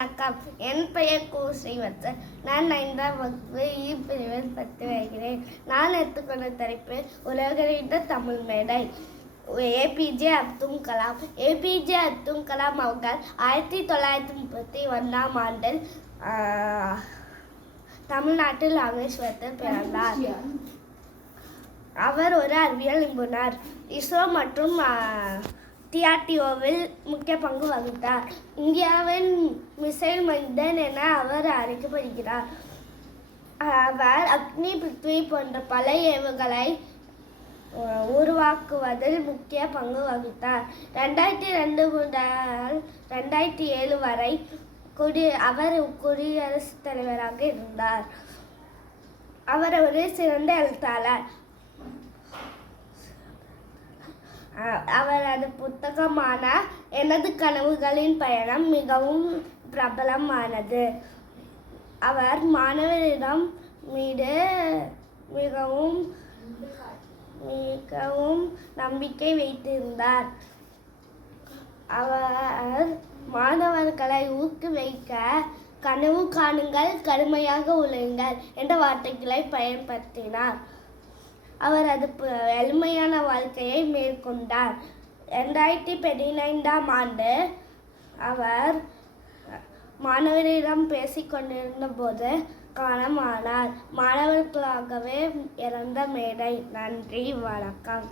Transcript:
வணக்கம். என் பெயர் கு. ஸ்ரீவத்சன். நான் 5ஆம் வகுப்பு பிரிவில் பத்து வருகிறேன். நான் எடுத்துக்கொண்ட தலைப்பு உலகறிந்த தமிழ் மேடை. ஏபிஜே அப்துல் கலாம். ஏபிஜே அப்துல் கலாம் அவர்கள் 1931ஆம் ஆண்டில் தமிழ்நாட்டில் ராமேஸ்வரத்தில் பிறந்தார். அவர் ஒரு அறிவியல் நிபுணர். இஸ்ரோ மற்றும் டிஆர்டிஓவில் முக்கிய பங்கு வகித்தார். இந்தியாவின் மிசைல் மனிதன் என அவர் அழைக்கப்படுகிறார். அவர் அக்னி, பிருத்வி போன்ற பல ஏவுகளை உருவாக்குவதில் முக்கிய பங்கு வகித்தார். 2002 முதல் 2007 வரை அவர் குடியரசுத் தலைவராக இருந்தார். அவர் ஒரு சிறந்த எழுத்தாளர். அவரது புத்தகமான எனது கனவுகளின் பயணம் மிகவும் பிரபலமானது. அவர் மாணவரிடம் மீது மிகவும் நம்பிக்கை வைத்திருந்தார். அவர் மாணவர்களை ஊக்குவிக்க கனவு காணுங்கள், கடுமையாக உழையுங்கள் என்ற வார்த்தைகளை பயன்படுத்தினார். அவர் எளிமையான வாழ்க்கையை மேற்கொண்டார். 2015ஆம் ஆண்டு அவர் மாணவரிடம் பேசிக்கொண்டிருந்த போது காலமானார். மாணவர்களாகவே இறந்த மேடை. நன்றி, வணக்கம்.